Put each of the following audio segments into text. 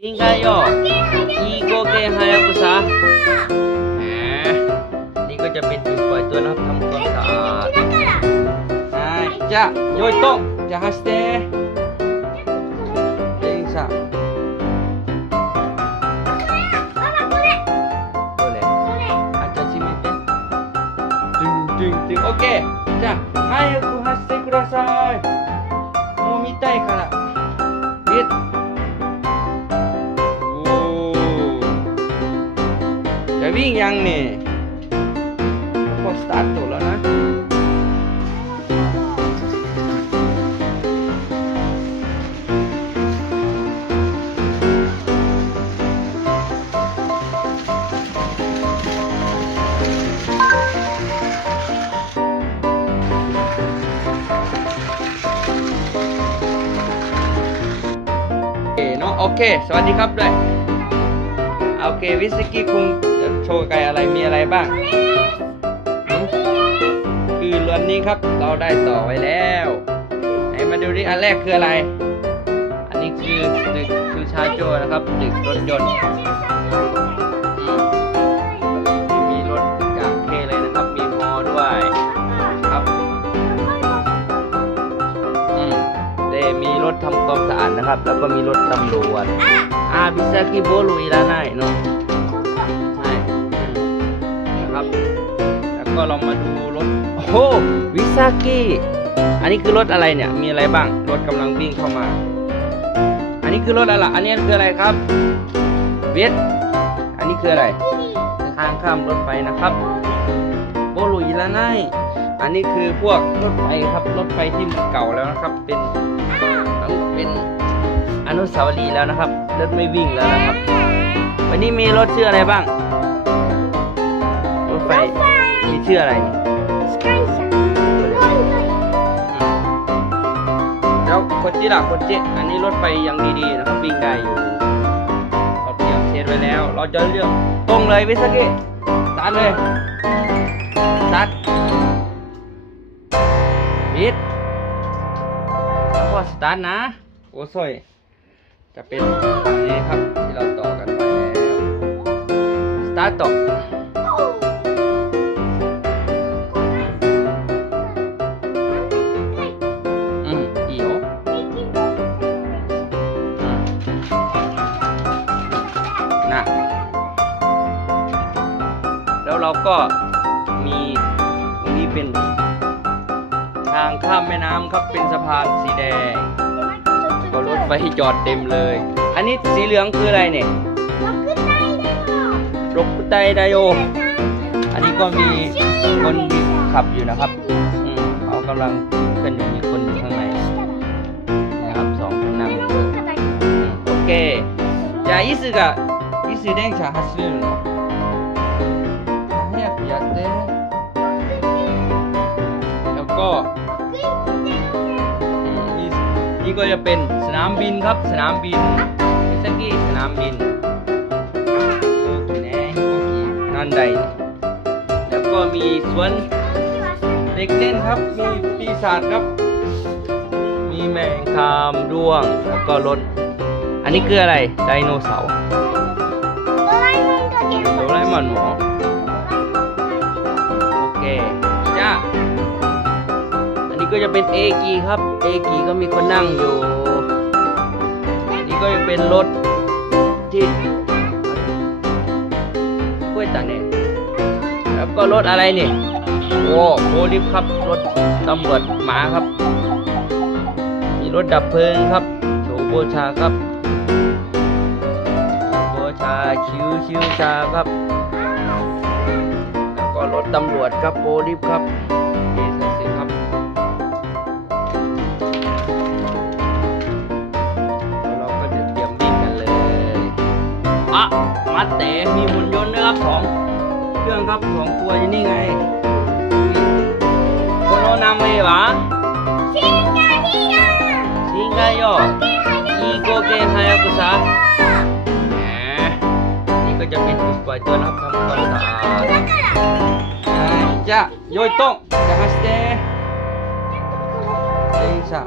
いいんがよ。いいこけん早く应该有一个给还要不啥？哎，你个就别丢坏掉了，他们多は？哎，这有一栋，这还是的。等一下。オッケー。じゃあ早く走ってください。もう見たいから。えっ จะวิ่งยังนี่พอสตาร์ทตัวแล้วนะโอเคเนาะโอเค สวัสดีครับด้วยโอเค วิสกี้คุง โชว์ไก่อะไรมีอะไรบ้าง คือล้วนนี้ครับเราได้ต่อไว้แล้วให้มาดูดิอันแรกคืออะไร อันนี้คือตึกคือชาโจนะครับตึกรถยนต์มีรถอยางเคเลยนะครับ มีพอด้วยครับอืมเดมีรถทำความสะอาดนะครับ แล้วก็มีรถตำรวจอ่าบิซากิโบลุยลาไนเนาะ ก็เรามาดูรถโอ้โหวิซากิอันนี้คือรถอะไรเนี่ยมีอะไรบ้างรถกำลังวิ่งเข้ามา อันนี้คือรถอะไรอันนี้คืออะไรครับเวทอันนี้คืออะไรทางข้ามรถไฟนะครับโบลุยละไนอันนี้คือพวกรถไฟครับรถไฟที่มันเก่าแล้วนะครับ เป็นเป็นอนุสาวรีย์แล้วนะครับรถไม่วิ่งแล้วนะครับ วันนี้มีรถชื่ออะไรบ้าง รถไฟีชื่ออะไรนี่แล้วคนจีล่ะคนจีอันนี้รถไฟยังดีๆนะครับวิ่งได้อยู่เราเตรียมเซตไว้แล้ว เราจะเลือกตรงเลยวิสกิสตาร์ทเลยสตาร์ทปิดแล้วพอสตาร์ทนะ โอ้สวยจะเป็นอันนี้ครับที่เราต่อกันไปแล้วสตาร์ทต่อ เราก็มีตรงนี้เป็น ทางข้ามแม่น้ำครับเป็นสะพานสีแดงก็รถไฟจอดเต็มเลย อันนี้สีเหลืองคืออะไรเนี่ยรกไตไดโอ อันนี้ก็มีคนขับอยู่นะครับอืมเขากำลังขึ้นอยู่มีคนอยู่ข้างในนะครับสองคนนั่งอยู่อืมโอเคじゃあイスがイス電車走れるの ก็จะเป็นสนามบินครับสนามบินมิสกี้สนามบินโอเคนะโอเคนั่นใด แล้วก็มีสวนเด็กเล่นครับ มีปีศาจครับ มีแมงคามด้วงแล้วก็รถ อันนี้คืออะไรไดโนเสาร์โดราเอมอนหมอโอ ก็จะเป็นเอกีครับเอกีก็มีคนนั่งอยู่ นี่ก็จะเป็นรถที่กล้วยตาเนี่ยแล้วก็รถอะไรเนี่ยโอ้โหลิฟต์ครับรถตำรวจหมาครับ มีรถดับเพลิงครับโชโบชาครับโบชาคิวคิวชาครับ แล้วก็รถตำรวจครับโปลิฟต์ครับ พระมัดเตมีหุ่นยนต์นะครับสองเครื่องครับสองตัวอยู่นี่ไงคนโนนามเอวะชิงกาฮิยาชิงกาโยอีโกเกฮายากุสะนี่ก็จะเป็นอุปกรณ์ตัวนะครับทำความสะอาดจะโยยต้องจะฮัสเตเอซ่า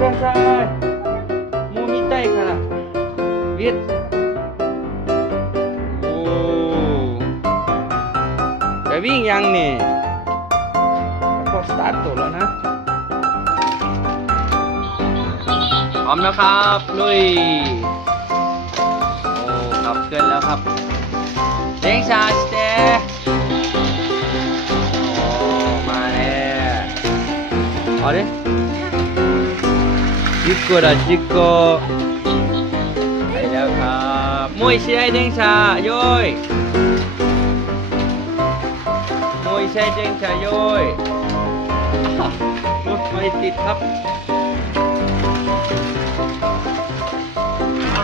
くださいもう見たいからウエッおーจะวิ่งยังนี่ก็สตาร์ทตัวแล้วนะพร้อมนะครับลุยโอ้ขับเคลื่อนแล้วครับเด้งชาสเตโอ้มาแล้วเอาดิ จิกโกดะจิกโกไปแล้วครับมวยเชียเด้งชาโย้ยมวยเชียเด้งชาโย้ยอ้าวรถไฟติดครับ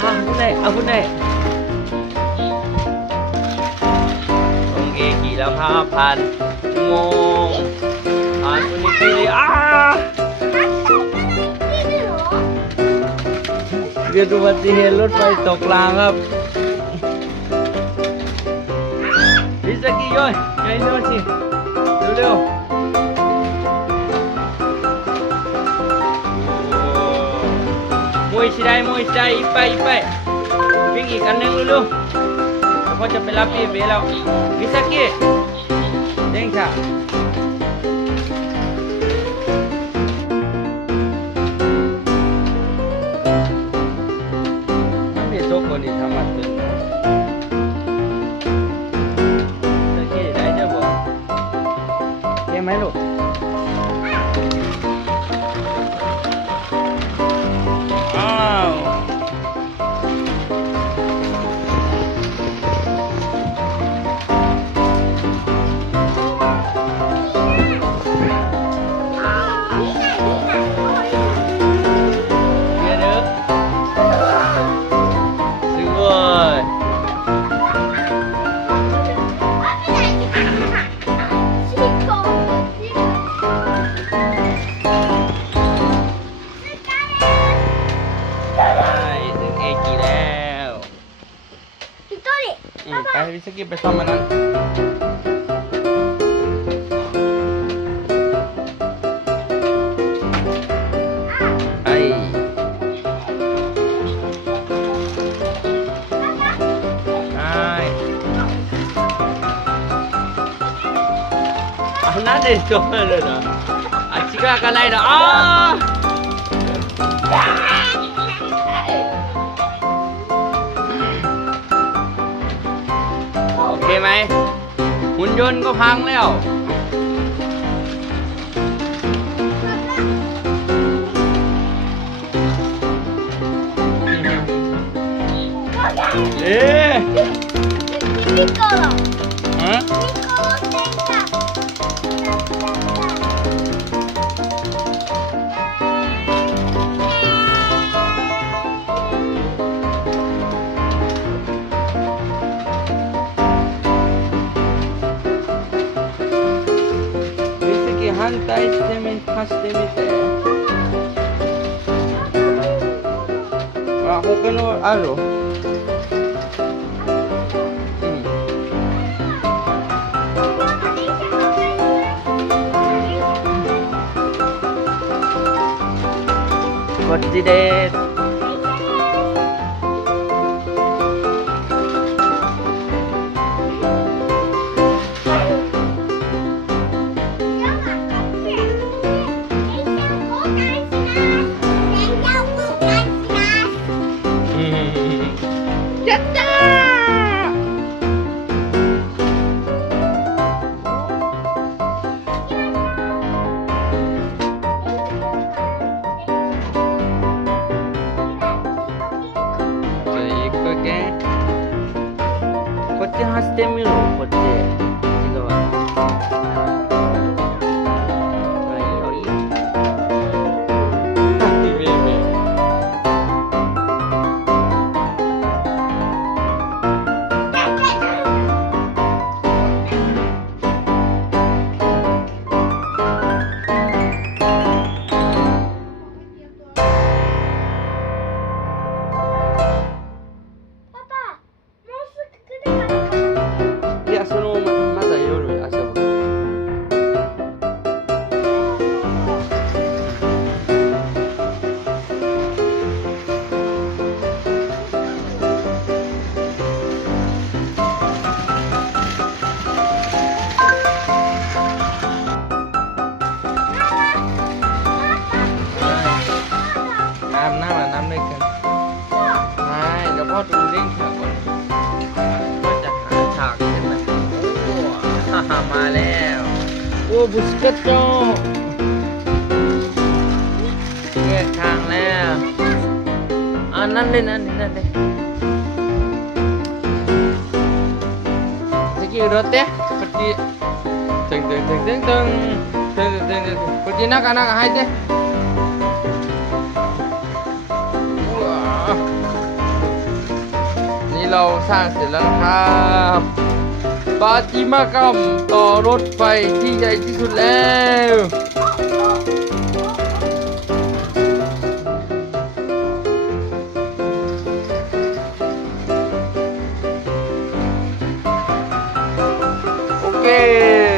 อาคุณไหนเอาคุณไหนตรงเอกี่แล้วครับผ่านชั่วโมงผ่านคนนี้ทีอ้า กิดอุบัติเหตุรถไฟตกรางครับพิซากิโยยยายโนชิเร็วๆมวยชิได้มวยชิได้อีกไปไปวิ่งอีกอันนึงเร็วๆแล้วก็จะไปรับพี่เบลแล้วพิซากิเด้งค่ะ Captain sabi, sige, basta manan. Ay. Ay. Ah, なんで止まるのあ、違うかないのあー ไหมหุ่นยนต์ก็พังแล้ว เอ๊ะฮะ 反対してみ貸してみてあ他のあるうんこっちです やったこっち走ってみろこっち。 บุสเกตโตแยกทางแล้วอ่านั่นเลยนั่นเลยนั่นเลย Sige, rote. Seperti teng teng teng teng teng teng teng teng teng. Seperti nak anak hai deh. Wah. นี่เราสร้างเสร็จแล้วนะครับ ปาติมากรรมต่อรถไฟที่ใหญ่ที่สุดแล้ว